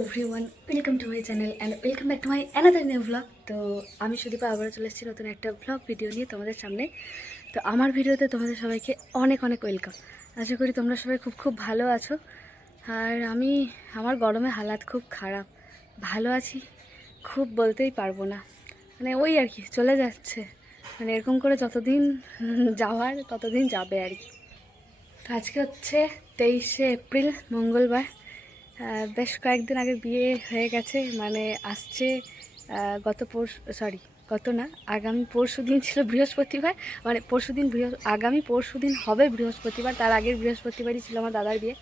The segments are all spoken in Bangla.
Everyone welcome to my channel and welcome back to my another new vlog তো আমি সুদীপা আবারও চলে এসেছি নতুন একটা ভ্লগ ভিডিও নিয়ে তোমাদের সামনে। তো আমার ভিডিওতে তোমাদের সবাইকে অনেক অনেক ওয়েলকাম আশা করি তোমরা সবাই খুব খুব ভালো আছো। আর আমি, আমার গরমে হালাত খুব খারাপ। ভালো আছি, খুব বলতেই পারব না। মানে ওই আর কি, চলে যাচ্ছে। মানে এরকম করে যতদিন যাওয়ার ততদিন যাবে আর কি। তো আজকে হচ্ছে তেইশে এপ্রিল, মঙ্গলবার। বেশ কয়েকদিন আগে বিয়ে হয়ে গেছে মানে আসছে গত পরশু সরি গত না, আগামী পরশু দিন ছিল বৃহস্পতিবার মানে পরশু দিন আগামী পরশু দিন হবে বৃহস্পতিবার, তার আগের বৃহস্পতিবারই ছিল আমার দাদার বিয়ে।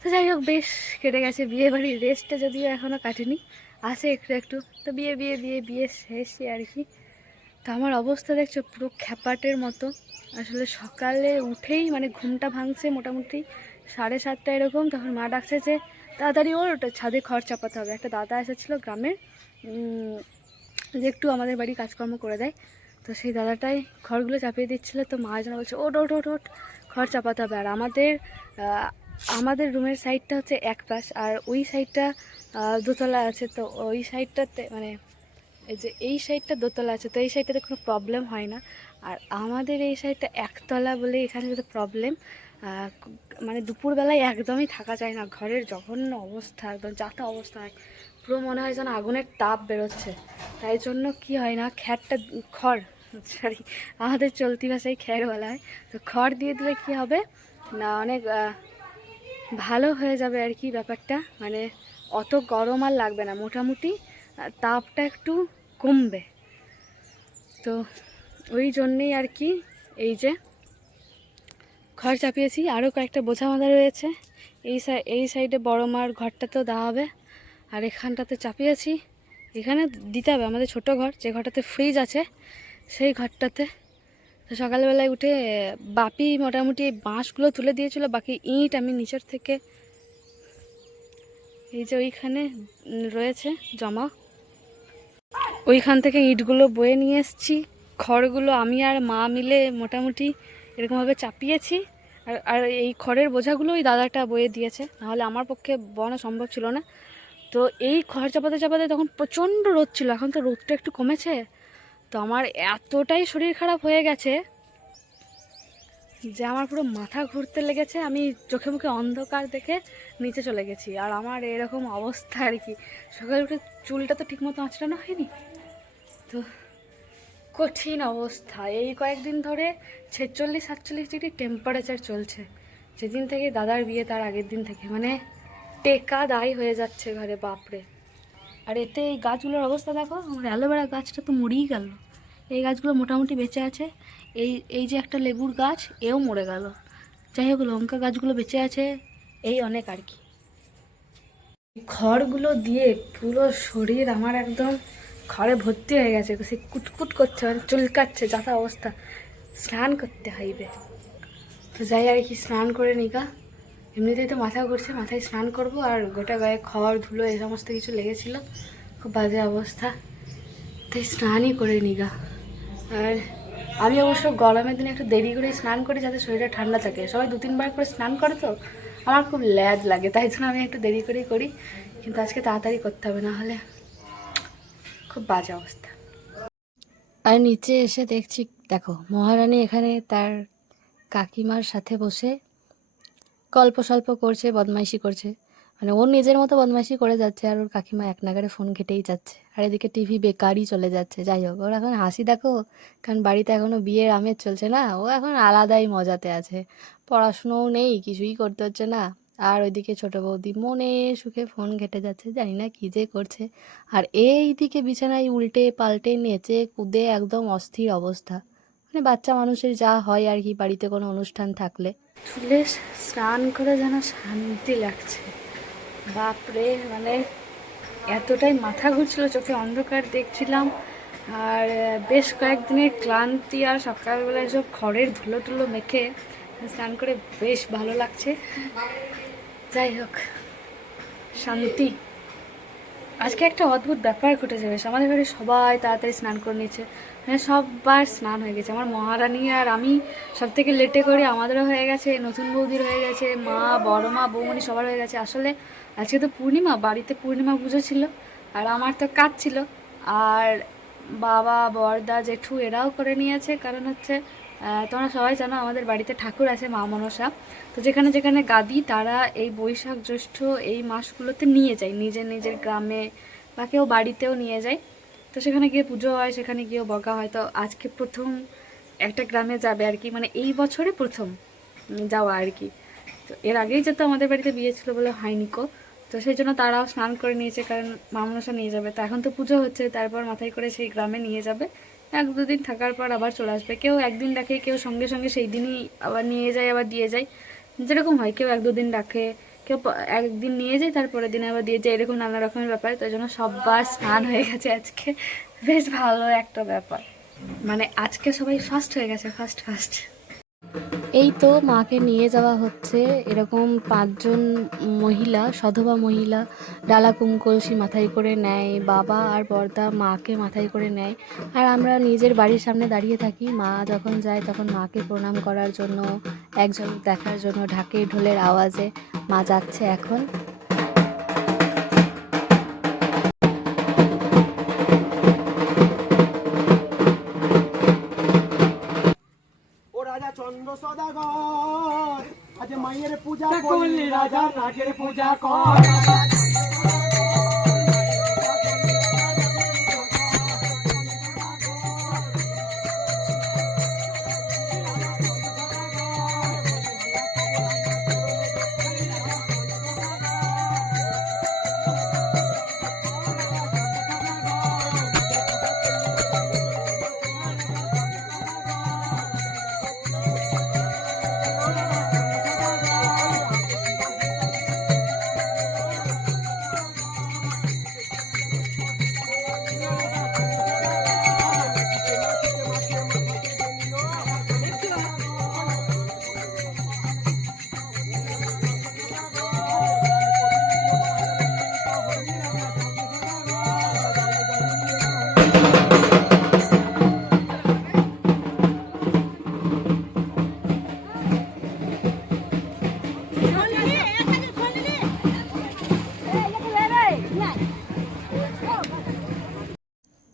তো যাই হোক, বেশ কেটে গেছে, বিয়ে বাড়ির রেস্টটা যদিও এখনও কাটেনি আসে একটু একটু, তো বিয়ে বিয়ে বিয়ে বিয়ে শেষই আর কি। তো আমার অবস্থা দেখছ, পুরো খ্যাপাটের মতো, আসলে সকালে উঠেই মানে ঘুমটা ভাঙছে মোটামুটি সাড়ে সাতটা এরকম, তখন মা ডাকছে যে তাড়াতাড়ি ওর ওটা ছাদে খড় চাপাতে হবে। একটা দাদা এসেছিল গ্রামের যে একটু আমাদের বাড়ি কাজকর্ম করে দেয়। তো সেই দাদাটাই খড়গুলো চাপিয়ে দিচ্ছিল। তো মা যেন বলছে ওট ওট ওট ওট খড় চাপাতে হবে। আর আমাদের আমাদের রুমের সাইডটা হচ্ছে এক পাশ, আর ওই সাইডটা দোতলা আছে। তো ওই সাইডটাতে মানে এই যে এই সাইডটা দোতলা আছে, তো এই সাইডটাতে কোনো প্রবলেম হয় না। আর আমাদের এই সাইডটা একতলা বলে এখানে যেটা প্রবলেম মানে দুপুরবেলায় একদমই থাকা যায় না। ঘরের জঘন্য অবস্থা, একদম যাতা অবস্থা। হয় পুরো মনে হয় যেন আগুনের তাপ বেরোচ্ছে। তাই জন্য কি হয় না, খ্যারটা খড় সরি আমাদের চলতি ভাষায় খ্যার বলা হয়। তো খড় দিয়ে দিলে কি হবে? না, অনেক ভালো হয়ে যাবে আর কি ব্যাপারটা। মানে অত গরম আর লাগবে না। মোটামুটি তাপটা একটু কমবে। তো ওই জন্যেই আর কি, এই যে ঘর চাপিয়েছি। আরও কয়েকটা বোঝা বাঁধা রয়েছে। এই এই সাইডে বড় মার ঘরটাতেও দেওয়া হবে। আর এখানটাতে চাপিয়েছি। এখানে দিতে হবে আমাদের ছোট ঘর। যে ঘরটাতে ফ্রিজ আছে, সেই ঘরটাতে। তো সকালবেলায় উঠে বাপি মোটামুটি বাঁশগুলো তুলে দিয়েছিল। বাকি ইঁট আমি নিচের থেকে এই যে ওইখানে রয়েছে জমা। ওইখান থেকে ইটগুলো বয়ে নিয়ে এসেছি। খড়গুলো আমি আর মা মিলে মোটামুটি এরকমভাবে চাপিয়েছি। আর আর এই খড়ের বোঝাগুলো ওই দাদাটা বয়ে দিয়েছে। নাহলে আমার পক্ষে বনা সম্ভব ছিল না। তো এই খড় চাপাতে চাপাতে তখন প্রচণ্ড রোদ ছিল। এখন তো রোদটা একটু কমেছে। তো আমার এতটাই শরীর খারাপ হয়ে গেছে যে আমার পুরো মাথা ঘুরতে লেগেছে। আমি চোখে মুখে অন্ধকার দেখে নিচে চলে গেছি। আর আমার এরকম অবস্থা আর কি। সকালে উঠে চুলটা তো ঠিকমতো আঁচড়ানো হয়নি। তো কঠিন অবস্থা। এই কয়েকদিন ধরে ছেচল্লিশ, সাতচল্লিশ ডিগ্রি টেম্পারেচার চলছে। যেদিন থেকে দাদার বিয়ে, তার আগের দিন থেকে। মানে টেকা দায় হয়ে যাচ্ছে ঘরে, বাপরে। আর এতে এই গাছগুলোর অবস্থা দেখো, আমার অ্যালোভেরা গাছটা তো মরেই গেল। এই গাছগুলো মোটামুটি বেঁচে আছে। এই এই যে একটা লেবুর গাছ, এও মরে গেল। যাই হোক, লঙ্কা গাছগুলো বেঁচে আছে, এই অনেক আর কি। খড়গুলো দিয়ে পুরো শরীর আমার একদম খড়ে ভর্তি হয়ে গেছে, সে কুটকুট করছে মানে চুলকাচ্ছে যাতা অবস্থা। স্নান করতে হইবে। তো যাই আর কি, স্নান করে নিগা এমনিতেই তো মাথা ঘুরছে, মাথায় স্নান করব, আর গোটা গায়ে খড়, ধুলো এই সমস্ত কিছু লেগেছিল। খুব বাজে অবস্থা। তাই স্নানই করে নিগা আর আমি অবশ্য গরমের দিনে একটু দেরি করে স্নান করি, যাতে শরীরটা ঠান্ডা থাকে। সবাই দু তিনবার করে স্নান করে তো, আমার খুব ল্যাদ লাগে, তাই জন্য আমি একটু দেরি করেই করি। কিন্তু আজকে তাড়াতাড়ি করতে হবে, না হলে খুব বাজে অবস্থা। আর নিচে এসে দেখছি, দেখো, মহারানী এখানে তার কাকিমার সাথে বসে গল্প সল্প করছে, বদমাইশি করছে। মানে ওর নিজের মতো বদমাইশি করে যাচ্ছে আর ওর কাকিমা এক নাগারে ফোন ঘেটেই যাচ্ছে। আর এদিকে টিভি বেকারই চলে যাচ্ছে, যাই হোক, ওর এখন হাসি দেখো, কারণ বাড়িতে এখনও বিয়ের আমেজ চলছে না, ও এখন আলাদাই মজাতে আছে। পড়াশুনোও নেই, কিছুই করতে হচ্ছে না। আর ওইদিকে ছোট বৌদি মনে সুখে ফোন ঘেটে যাচ্ছে, জানি না কী যে করছে। আর এই দিকে বিছানায় উল্টে পাল্টে নেচে কুদে একদম অস্থির অবস্থা। মানে বাচ্চা মানুষের যা হয় আর কি, বাড়িতে কোনো অনুষ্ঠান থাকলে। চুলে স্নান করে যেন শান্তি লাগছে। বাপরে মানে এতটাই মাথা ঘুরছিল, চোখে অন্ধকার দেখছিলাম। আর বেশ কয়েকদিনের ক্লান্তি আর সকালবেলায় সব খড়ের ধুলো টুলো মেখে স্নান করে বেশ ভালো লাগছে। যাই হোক শান্তি। আজকে একটা অদ্ভুত ব্যাপার ঘটেছে বেশ আমাদের ঘরে সবাই তাড়াতাড়ি স্নান করে নিচ্ছে মানে সববার স্নান হয়ে গেছে। আমার মহারানী আর আমি সব থেকে লেটে করি, আমাদেরও হয়ে গেছে, নতুন বৌদির হয়ে গেছে, মা, বড় মা, বৌমণি সবার হয়ে গেছে। আসলে আজকে তো পূর্ণিমা, বাড়িতে পূর্ণিমা পুজো ছিল আর আমার তো কাজ ছিল। আর বাবা, বড়দা, জেঠু এরাও করে নিয়েছে। কারণ হচ্ছে তোমরা সবাই জানো আমাদের বাড়িতে ঠাকুর আছে মা মনসা। তো যেখানে যেখানে গাদি, তারা এই বৈশাখ জ্যৈষ্ঠ এই মাসগুলোতে নিয়ে যায়, নিজের নিজের গ্রামে বা কেউ বাড়িতেও নিয়ে যায়। তো সেখানে গিয়ে পুজো হয়, সেখানে গিয়েও বকা হয়। তো আজকে প্রথম একটা গ্রামে যাবে আর কি মানে এই বছরে প্রথম যাওয়া আর কি। তো এর আগেই যেহেতু আমাদের বাড়িতে বিয়ে ছিল বলে হয়নি কো, তো সেই জন্য তারাও স্নান করে নিয়েছে, কারণ মামনসা নিয়ে যাবে। তো এখন তো পুজো হচ্ছে, তারপর মাথায় করে সেই গ্রামে নিয়ে যাবে। এক দুদিন থাকার পর আবার চলে আসবে। কেউ একদিন ডাকে, কেউ সঙ্গে সঙ্গে সেই দিনই আবার নিয়ে যায়, আবার দিয়ে যায়। যেরকম হয়, কেউ এক দুদিন ডাকে, কেউ একদিন নিয়ে যায়, তারপরের দিন আবার দিয়ে যায়। এরকম নানা রকমের ব্যাপার, তাই জন্য সববার স্নান হয়ে গেছে আজকে। বেশ ভালো একটা ব্যাপার। মানে আজকে সবাই ফার্স্ট হয়ে গেছে ফার্স্ট ফার্স্ট এই তো মাকে নিয়ে যাওয়া হচ্ছে। এরকম পাঁচজন মহিলা, সধবা মহিলা, ডালা কুমকলসি মাথায় করে নেয়, বাবা আর বর্দা মাকে মাথায় করে নেয়। আর আমরা নিজের বাড়ির সামনে দাঁড়িয়ে থাকি। মা যখন যায় তখন মাকে প্রণাম করার জন্য, একজন দেখার জন্য ঢাকে ঢোলের আওয়াজে। মা যাচ্ছে এখন। চন্দ্র সদাগর। আজ মায়ের পূজা করলি রাজা নাগের পূজা কর।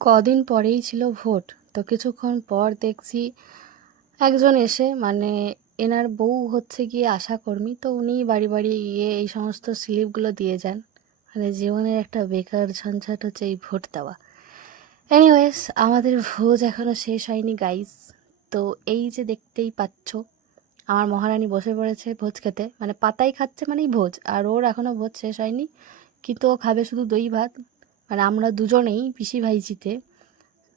কদিন পরেই ছিল ভোট, তো কিছুক্ষণ পর দেখছি একজন এসে মানে এনার বউ হচ্ছে গিয়ে আশাকর্মী, তো উনিই বাড়ি বাড়ি গিয়ে এই সমস্ত স্লিপগুলো দিয়ে যান। মানে জীবনের একটা বেকার ঝঞ্ঝাট হচ্ছে এই ভোট দেওয়া। এনিওয়েস আমাদের ভোজ এখনও শেষ হয়নি গাইস তো এই যে দেখতেই পাচ্ছ, আমার মহারানী বসে পড়েছে ভোজ খেতে। মানে পাতাই খাচ্ছে মানেই ভোজ, আর ওর এখনও ভোজ শেষ হয়নি, কিন্তু ও খাবে শুধু দই ভাত। মানে আমরা দুজনেই পিসি ভাইজিতে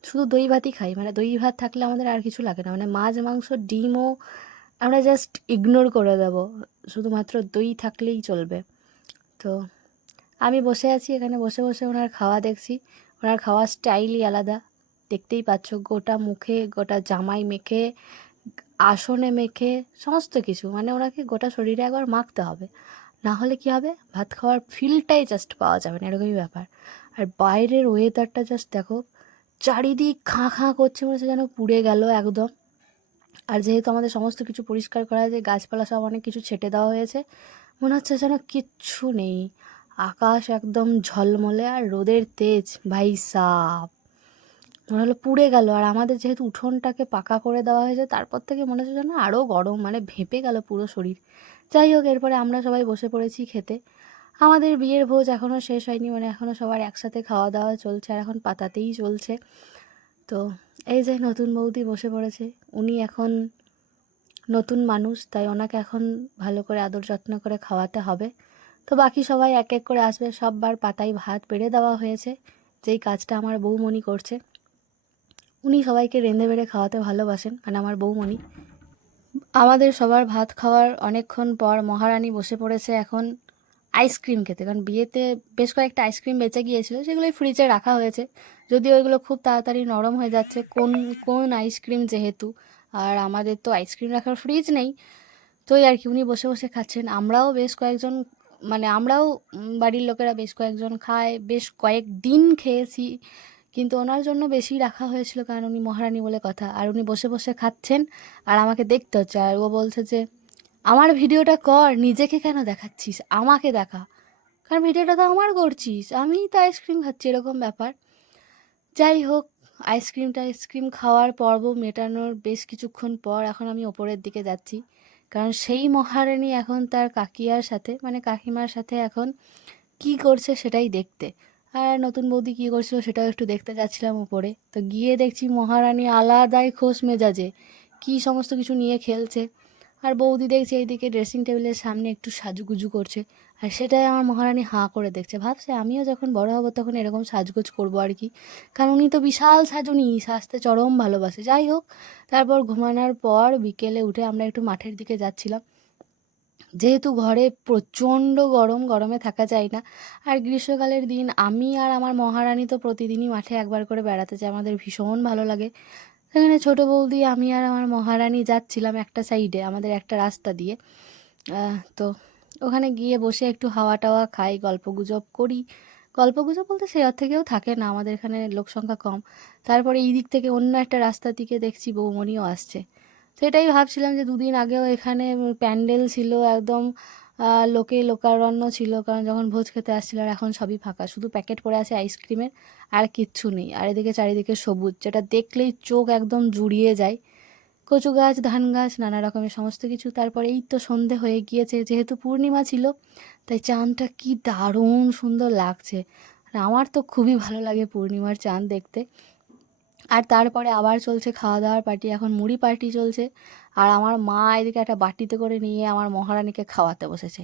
শুধু দই ভাতই খাই মানে দই ভাত থাকলে আমাদের আর কিছু লাগে না মানে মাছ, মাংস, ডিমও আমরা জাস্ট ইগনোর করে দেব, শুধুমাত্র দই থাকলেই চলবে। তো আমি বসে আছি, এখানে বসে বসে ওনার খাওয়া দেখছি, ওনার খাওয়ার স্টাইলই আলাদা, দেখতেই পাচ্ছ গোটা মুখে, গোটা জামাই মেখে, আসনে মেখে, সমস্ত কিছু মানে ওনাকে গোটা শরীরে একবার মাখতে হবে। না হলে কি হবে? ভাত খাওয়ার ফিলটাই জাস্ট পাওয়া যাবে না, এরকমই ব্যাপার। আর বাইরের ওয়েদারটা জাস্ট দেখো, চারিদিক খাঁ খাঁ করছে মনে হচ্ছে যেন পুড়ে গেল একদম। আর যেহেতু আমাদের সমস্ত কিছু পরিষ্কার করা হয়েছে গাছপালা সব অনেক কিছু ছেটে দেওয়া হয়েছে, মনে হচ্ছে যেন কিচ্ছু নেই। আকাশ একদম ঝলমলে আর রোদের তেজ, ভাই সাপ মনে হলো পুড়ে গেল। আর আমাদের যেহেতু উঠোনটাকে পাকা করে দেওয়া হয়েছে, তারপর থেকে মনে হচ্ছে যেন আরও গরম মানে ভেপে গেল পুরো শরীর। যাই হোক, এরপরে আমরা সবাই বসে পড়েছি খেতে। আমাদের বিয়ের ভোজ এখনও শেষ হয়নি মানে এখনও সবার একসাথে খাওয়া দাওয়া চলছে, আর এখন পাতাতেই চলছে। তো এই যে নতুন বৌদি বসে পড়েছে, উনি এখন নতুন মানুষ, তাই ওনাকে এখন ভালো করে আদর যত্ন করে খাওয়াতে হবে। তো বাকি সবাই এক এক করে আসবে, সববার পাতায় ভাত বেড়ে দেওয়া হয়েছে, যেই কাজটা আমার বৌমণি করছে। উনি সবাইকে রেঁধে বেড়ে খাওয়াতে ভালোবাসেন মানে আমার বৌমণি। আমাদের সবার ভাত খাওয়ার অনেকক্ষণ পর মহারানী বসে পড়েছে এখন আইসক্রিম খেতে। কারণ বিয়েতে বেশ কয়েকটা আইসক্রিম বেঁচে গিয়েছিল, সেগুলোই ফ্রিজে রাখা হয়েছে। যদিও ওইগুলো খুব তাড়াতাড়ি নরম হয়ে যাচ্ছে, কোন কোন আইসক্রিম যেহেতু? আর আমাদের তো আইসক্রিম রাখার ফ্রিজ নেই। তো আর কি, উনি বসে বসে খাচ্ছেন। আমরাও বেশ কয়েকজন মানে আমরাও বাড়ির লোকেরা বেশ কয়েকজন খায়, বেশ কয়েক দিন খেয়েছি। কিন্তু ওনার জন্য বেশি রাখা হয়েছিল কারণ উনি মহারানী বলে কথা। আর উনি বসে বসে খাচ্ছেন আর আমাকে দেখতে হচ্ছে। আর ও বলছে যে, আমার ভিডিওটা কর, নিজেকে কেন দেখাচ্ছিস? আমাকে দেখা। কারণ ভিডিওটা তো আমার করছিস। আমি তো আইসক্রিম খাচ্ছি, এরকম ব্যাপার। যাই হোক আইসক্রিম খাওয়ার পর্ব মেটানোর বেশ কিছুক্ষণ পর এখন আমি ওপরের দিকে যাচ্ছি। কারণ সেই মহারানী এখন তার কাকিয়ার সাথে মানে কাকিমার সাথে এখন কি করছে সেটাই দেখতে। আর নতুন বৌদি কী করছিল সেটাও একটু দেখতে যাচ্ছিলাম উপরে। তো গিয়ে দেখছি মহারানী আলাদাই খোশ মেজাজে, কী সমস্ত কিছু নিয়ে খেলছে। আর বৌদি দেখছে এইদিকে ড্রেসিং টেবিলের সামনে একটু সাজুগুজু করছে, আর সেটাই আমার মহারানী হাঁ করে দেখছে। ভাবছে আমিও যখন বড় হব তখন এরকম সাজগোজ করব আর কি। কারণ উনি তো বিশাল সাজুনি, সাজতে চরম ভালোবাসে। যাই হোক, তারপর ঘুমানোর পর বিকেলে উঠে আমরা একটু মাঠের দিকে যাচ্ছিলাম। যেহেতু ঘরে প্রচণ্ড গরম, গরমে থাকা যায় না। আর গ্রীষ্মকালের দিন আমি আর আমার মহারানী তো প্রতিদিনই মাঠে একবার করে বেড়াতে যাই, আমাদের ভীষণ ভালো লাগে। সেখানে ছোটো বৌদি, আমি আর আমার মহারানী যাচ্ছিলাম একটা সাইডে আমাদের একটা রাস্তা দিয়ে। তো ওখানে গিয়ে বসে একটু হাওয়া টাওয়া খাই গল্পগুজব করি। গল্পগুজব বলতে সে অর্থে কেউ থাকে না, আমাদের এখানে লোক সংখ্যা কম। তারপরে এই দিক থেকে অন্য একটা রাস্তার দিকে দেখছি বৌমণিও আসছে। তো এটাই ভাবছিলাম যে দুদিন আগেও এখানে প্যান্ডেল ছিল একদম লোকে লোকারণ্য ছিল। কারণ যখন ভোজ খেতে আসছিল আর এখন সবই ফাঁকা। শুধু প্যাকেট পড়ে আছে আইসক্রিমের আর কিচ্ছু নেই। আর এদিকে চারিদিকে সবুজ, যেটা দেখলেই চোখ একদম জুড়িয়ে যায়। কচু গাছ, ধান গাছ, নানা রকমের সমস্ত কিছু। তারপরে এই তো সন্ধে হয়ে গিয়েছে, যেহেতু পূর্ণিমা ছিল, তাই চাঁদটা কি দারুণ সুন্দর লাগছে। আর আমার তো খুবই ভালো লাগে পূর্ণিমার চাঁদ দেখতে। আর তারপরে আবার চলছে খাওয়া দাওয়ার পার্টি এখন মুড়ি পার্টি চলছে। আর আমার মা এদিকে একটা বাটিতে করে নিয়ে আমার মহারানীকে খাওয়াতে বসেছে।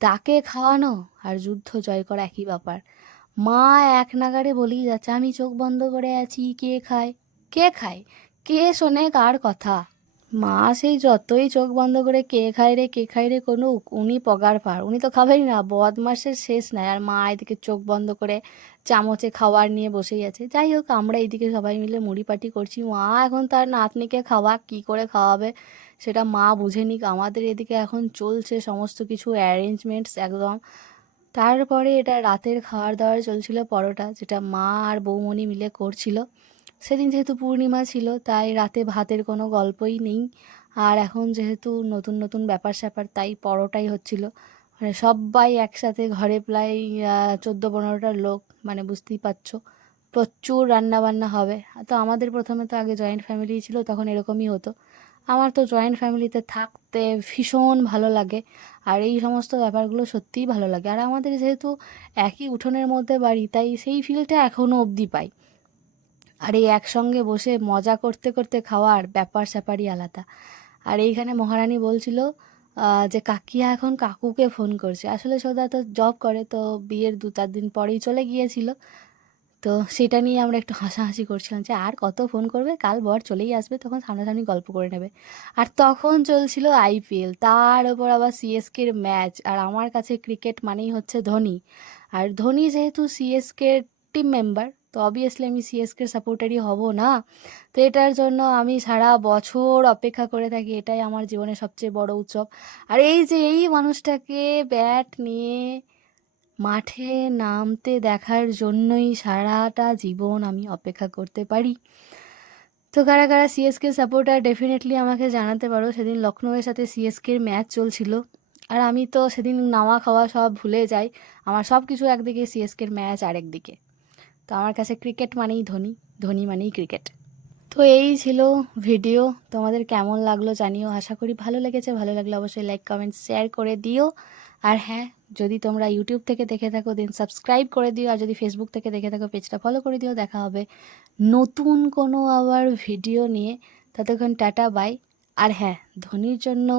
তাকে খাওয়ানো আর যুদ্ধ জয় করা একই ব্যাপার। মা এক নাগারে বলেই যাচ্ছে, আমি চোখ বন্ধ করে আছি, কে খায়? কে খায়? কে শোনে কার কথা? মা সেই যতই চোখ বন্ধ করে কে খায় রে, কে খায় রে কোনো উনি পগার পার। উনি তো খাবেই না বদমাসের শেষ নাই। আর মা এদিকে চোখ বন্ধ করে চামচে খাওয়ার নিয়ে বসেই আছে। যাই হোক, আমরা এইদিকে সবাই মিলে মুড়ি পাটি করছি। মা এখন তার নাতনিকে খাওয়া, কি করে খাওয়াবে সেটা মা বুঝে নিক। আমাদের এদিকে এখন চলছে সমস্ত কিছু অ্যারেঞ্জমেন্টস একদম। তারপরে এটা রাতের খাওয়ার দাওয়ার চলছিল পরোটা, যেটা মা আর বৌমণি মিলে করছিল। সেদিন যেহেতু পূর্ণিমা ছিল, তাই রাতে ভাতের কোনো গল্পই নেই। আর এখন যেহেতু নতুন নতুন ব্যাপার স্যাপার তাই পরোটাই হচ্ছিল। মানে সবাই একসাথে ঘরে প্রায় চোদ্দ পনেরোটা লোক মানে বুঝতেই পারছ, প্রচুর রান্নাবান্না হবে। তো আমাদের প্রথমে তো আগে জয়েন্ট ফ্যামিলি ছিল, তখন এরকমই হতো। আমার তো জয়েন্ট ফ্যামিলিতে থাকতে ভীষণ ভালো লাগে, আর এই সমস্ত ব্যাপারগুলো সত্যিই ভালো লাগে। আর আমাদের যেহেতু একই উঠোনের মধ্যে বাড়ি, তাই সেই ফিলটা এখনও অবধি পাই। আর এই একসঙ্গে বসে মজা করতে করতে খাওয়ার ব্যাপার স্যাপারই আলাদা। আর এইখানে মহারানী বলছিল যে কাকিয়া এখন কাকুকে ফোন করছে। আসলে সোদা তো জব করে, তো বিয়ের দু চার দিন পরেই চলে গিয়েছিল। তো সেটা নিয়ে আমরা একটু হাসাহাসি করছিলাম যে আর কত ফোন করবে? কাল বর চলেই আসবে, তখন সামনাসামনি গল্প করে নেবে। আর তখন চলছিল আইপিএল তার ওপর আবার সিএসকের ম্যাচ আর আমার কাছে ক্রিকেট মানেই হচ্ছে ধোনি। আর ধোনি যেহেতু সিএসকের টিম মেম্বার তো অবভিয়াসলি আমি সিএসকের সাপোর্টারই হব না। তো এটার জন্য আমি সারা বছর অপেক্ষা করে থাকি, এটাই আমার জীবনের সবচেয়ে বড় উৎসব। আর এই যে এই মানুষটাকে ব্যাট নিয়ে মাঠে নামতে দেখার জন্যই সারাটা জীবন আমি অপেক্ষা করতে পারি। তো কারা কারা সিএসকে সাপোর্টার ডেফিনেটলি আমাকে জানাতে পারো। সেদিন লখনৌয়ের সাথে সিএসকের ম্যাচ চলছিল। আর আমি তো সেদিন নাওয়া খাওয়া সব ভুলে যাই। আমার সব কিছু একদিকে সিএসকের ম্যাচ আরেকদিকে। তো আমার কাছে ক্রিকেট মানেই ধোনি ধোনি মানেই ক্রিকেট তো এই ছিল ভিডিও তোমাদের কেমন লাগল জানিও। আশা করি ভালো লেগেছে। ভালো লাগলে অবশ্যই লাইক কমেন্ট শেয়ার করে দিও। আর হ্যাঁ যদি তোমরা ইউটিউব থেকে দেখে থাকো দেন সাবস্ক্রাইব করে দিও। আর যদি ফেসবুক থেকে দেখে থাকো পেজটা ফলো করে দিও। দেখা হবে নতুন কোনো আবার ভিডিও নিয়ে। ততক্ষণ টাটা বাই আর হ্যাঁ ধোনির জন্য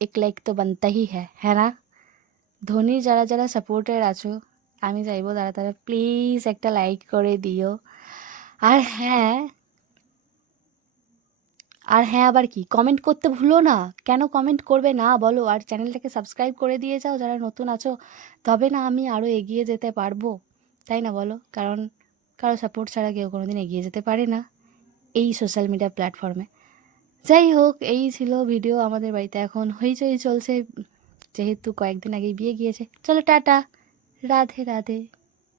এক লাইক তো বানতাই হ্যাঁ হ্যাঁ না? ধোনির যারা যারা সাপোর্টার আছো আমি চাইব তারা তারা প্লিজ একটা লাইক করে দিও। আর হ্যাঁ আর হ্যাঁ আবার কি? কমেন্ট করতে ভুলো না। কেন কমেন্ট করবে না বলো? আর চ্যানেলটাকে সাবস্ক্রাইব করে দিয়ে যাও যারা নতুন আছো। তবে না, আমি আরও এগিয়ে যেতে পারব। তাই না বলো? কারণ কারও সাপোর্ট ছাড়া কেউ কোনোদিন এগিয়ে যেতে পারে না এই সোশ্যাল মিডিয়া প্ল্যাটফর্মে যাই হোক, এই ছিল ভিডিও আমাদের বাড়িতে এখন হইচই চলছে। যেহেতু কয়েকদিন আগেই বিয়ে গিয়েছে। চলো, টাটা। রাধে রাধে।